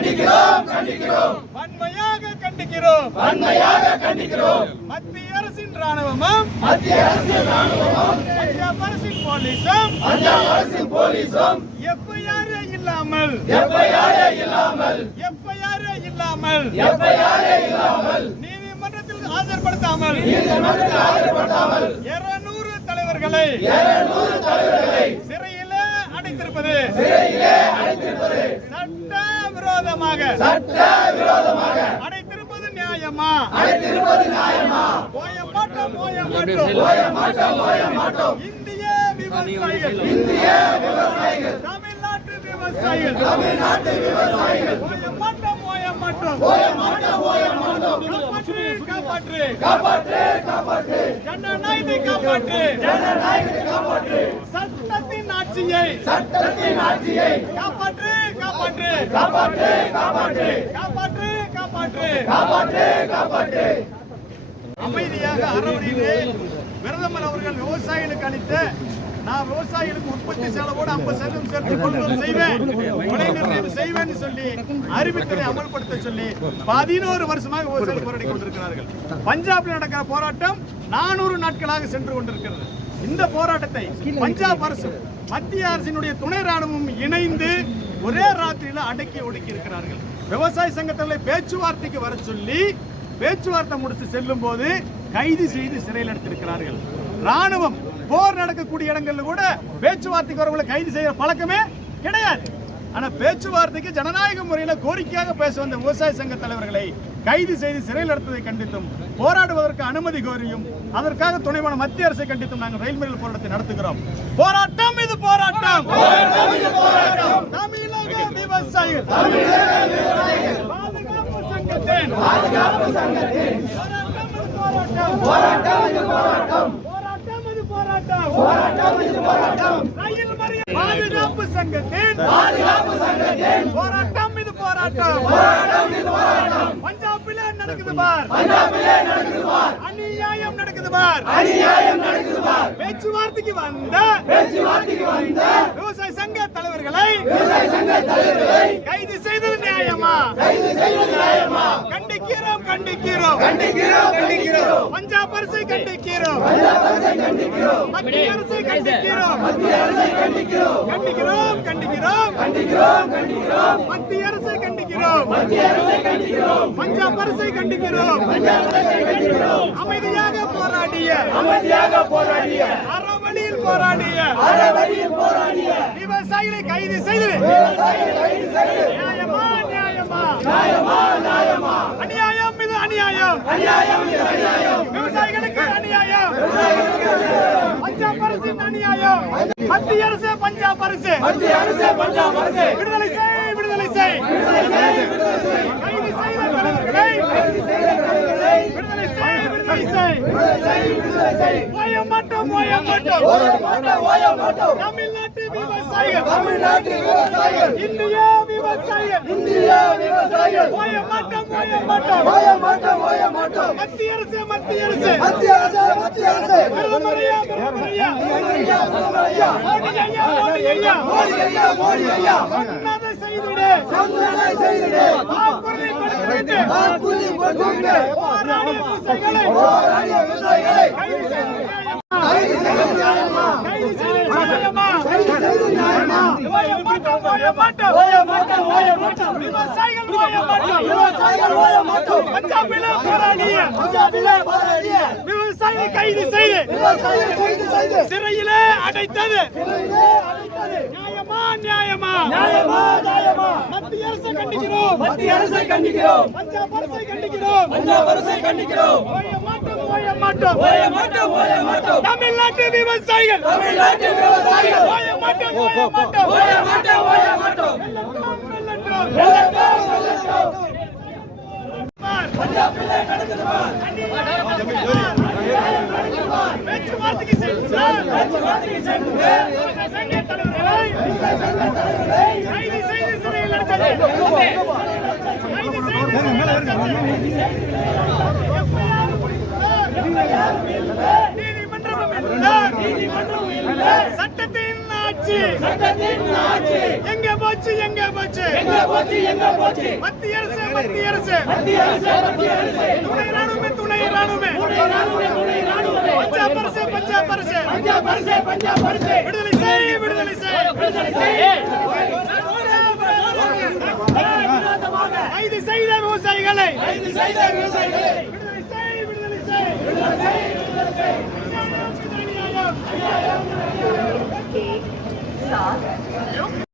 கண்டிக்கிறோம் கண்டிக்கிறோம். வன்மையாக கண்டிக்கிறோம். வன்மையாக கண்டிக்கிறோம். மத்திய அரசின் ராணுவமும் மத்திய அரசின் ராணுவமும் பஞ்சாப் அரசின் போலீஸும் பஞ்சாப் அரசின் போலீஸும் எஃப்ஐஆர் இல்லாமல் எஃப்ஐஆர் இல்லாமல் எஃப்ஐஆர் இல்லாமல் எஃப்ஐஆர் இல்லாமல் நீதிமன்றத்தில் ஆஜர்படுத்தாமல் நீதிமன்றத்தில் ஆஜர்படுத்தாமல் இருநூறு தலைவர்களை இருநூறு தலைவர்களை சிறையிலே அடைத்திருப்பது சிறையிலே அடைத்திருப்பது சட்ட விரோதமாக சட்ட விரோதமாக அடைத்திருப்பது நியாயமா? அடைத்திருப்பது நியாயமா? போய மாட்டோம் போய மாட்டோம். போய மாட்டோம் போய மாட்டோம். இந்திய விவசாயிகள். இந்திய விவசாயிகள். தமிழ்நாட்டு விவசாயிகள். தமிழ்நாட்டு விவசாயிகள். போய மாட்டோம் போய மாட்டோம். போய மாட்டோம் போய மாட்டோம். காப்பாற்று காப்பாற்று. காப்பாற்று காப்பாற்று. ஜனநாயகத்தை காப்பாற்று. ஜனநாயகத்தை காப்பாற்று. சட்டத்தின் ஆட்சியை சட்டத்தின் ஆட்சியை காப்பாற்று காப்பாற்று. காப்பாற்று காப்பாற்று. காப்பாற்று காப்பாற்று. காப்பாற்று காப்பாற்று. அமைதியாக அறவழியிலே பிரதமர் அவர்கள் விவசாயிகளுக்கு அளித்த நான் விவசாயிகளுக்கு உற்பத்தி செலவோடு ஐம்பது சதவீதம் சேர்த்து கொள்முதல் செய்வேன். விலை நிர்ணயம் செய்வேன் சொல்லி அறிவித்ததை அமல்படுத்த சொல்லி பதினோரு வருஷமாக விவசாயிகள் போராடி கொண்டிருக்கிறார்கள். பஞ்சாபில் நடக்கிற போராட்டம் நானூறு நாட்களாக சென்று கொண்டிருக்கிறது. இந்த போராட்டத்தை பஞ்சாப் அரசு மத்திய அரசினுடைய துணை ராணுவம் இணைந்து ஒரே ராத்திரியில அடக்கி ஒடுக்கி இருக்கிறார்கள். விவசாய சங்கத்திலே பேச்சுவார்த்தைக்கு வர சொல்லி பேச்சுவார்த்தை முடித்து செல்லும் போது கைது செய்து சிறையில் எடுத்திருக்கிறார்கள். ராணுவம் போர் நடக்கக்கூடிய இடங்கள்ல கூட பேச்சுவார்த்தைக்கு வரவங்களை கைது செய்யற பழக்கமே கிடையாது. ஆனா பேச்சுவார்த்தைக்கு ஜனநாயக முறையில கோரிக்கையாக பேச வந்த விவசாய சங்க தலைவர்களை கைது செய்து சிறையில் எடுத்ததை கண்டித்தும் போராடுவதற்கு அனுமதி கோரியும் அதற்காக துணைவான மத்திய அரசை கண்டித்தும் நாங்கள் ரயில் மறியல் போராட்டத்தை நடத்துகிறோம். போராட்டம் இது போராட்டம். தமிழக விவசாயிகள். போராட்டம் போராட்டம். போராட்டம் போராட்டம். பாதுகாப்பு சங்கத்தின் பாதுகாப்பு சங்கத்தின் போராட்டம் இது போராட்டம். போராட்டம் இது போராட்டம். பஞ்சாபிலே நடக்குது பார். பஞ்சாபிலே நடக்குது பார். அநியாயம் நடக்குது பார். அநியாயம் நடக்குது பார். பேச்சுவார்த்தைக்கு வந்த பேச்சுவார்த்தைக்கு வந்த விவசாய சங்க தலைவர்களை விவசாய சங்க தலைவர்களை கைது செய்தது நியாயமா? கைது செய்வது நியாயமா? கண்டிக்கிறோம் கண்டிக்கிறோம். கண்டிக்கிறோம். கண்டிக்கிறோம். பஞ்சாப் அரசை கண்டிக்கிறோம். பஞ்சாப் அரசை கண்டிக்கிறோம். மத்திய அரசை கண்டிக்கிறோம். மத்திய அரசை கண்டிக்கிறோம். கண்டிக்கிறோம். கண்டிக்கிறோம். கண்டிக்கிறோம். கண்டிக்கிறோம். மத்திய அரசை கண்டிக்கிறோம். மத்திய அரசை கண்டிக்கிறோம். பஞ்சாப் அரசை கண்டிக்கிறோம். பஞ்சாப் அரசை கண்டிக்கிறோம். அமைதியாக போராடிய. அமைதியாக போராடிய. அறவழியில் போராடிய. அறவழியில் போராடிய. விவசாயிகளை கைது செய்து. விவசாயிகளை கைது செய்து. நியாயமா நியாயமா. நியாயமா நியாயமா. அநியாயம் அநியாயம். அநியாயம் இது அநியாயம். விவசாயிகளுக்கு அநியாயம் பஞ்சாப் அரசின் அநியாயம். மத்திய அரசு பஞ்சாப் அரசு. மத்திய அரசு பஞ்சாப் அரசு விடுதலை செய் விடுதலை செய். கைது செய்த தலைவர்களை விடுதலை செய் விடுதலை செய். மாட்டோம் ஓய மாட்டோம் ஓய மாட்டோம் ஓய மாட்டோம் தமிழ்நாட்டு விவசாயிகள். தமிழ்நாட்டு விவசாயிகள். இந்திய விவசாயிகள். இந்திய விவசாயிகள். ஓய மாட்டோம் ஓய மாட்டோம். ஓய மாட்டோம் ஓய மாட்டோம். மத்திய அரசு மத்திய அரசு. மத்திய அரசு மத்திய அரசு. பிரதமரையா பிரதமரையா ஐயா, பிரதமர் ஐயா. மோடி ஐயா மோடி ஐயா மோடி ஐயா மோடி ஐயா சொன்னதை செய்துடு சொன்னதை செய்திடு வாக்குறுதி கொடுத்துவிட்டு. வாக்குறுதி கொடுத்துவிட்டு. போராடிய விவசாயிகளை. போராடிய விவசாயிகளை. விவசாயிகளை கைது செய்து சிறையிலே அடைத்தது நியாயமா நியாயமா நியாயமா நியாயமா மத்திய அரசை கண்டிக்கிறோம் மத்திய அரசை கண்டிக்கிறோம் பஞ்சாப் அரசை கண்டிக்கிறோம் பஞ்சாப் அரசை கண்டிக்கிறோம் ஓய மாட்டோம் ஓய மாட்டோம் ஓய மாட்டோம் தமிழ்நாட்டு விவசாயிகள் தமிழ்நாட்டு விவசாயிகள் ஓய மாட்டோம் ஓய மாட்டோம் ஓய மாட்டோம் ஓய மாட்டோம். பஞ்சாபிலே நடக்குது பார். பேச்சுவார்த்தைக்கு சென்றார். சங்க தலைவர்களை கைது செய்து சிறையில் அடைத்தது. கைது செய்து சிறையில் அடைத்தது. சட்டத்தின் ஆட்சி சட்டத்தின் ஆட்சி எங்க போச்சு எங்க போச்சு எங்க போச்சு எங்க போச்சு மத்திய அரசு மத்திய அரசு மத்திய அரசு மத்திய அரசு துணை ராணுவமே துணை ராணுவமே துணை ராணுவமே துணை ராணுவமே பஞ்சாப் அரசு பஞ்சாப் அரசு பஞ்சாப் அரசு பஞ்சாப் அரசு விடுதலை செய் விடுதலை செய் விடுதலை செய் கைது செய்த விவசாயிகளை கைது செய்த விவசாயிகளை செய் விடுதலை செய் அநியாயம், அநியாயம்.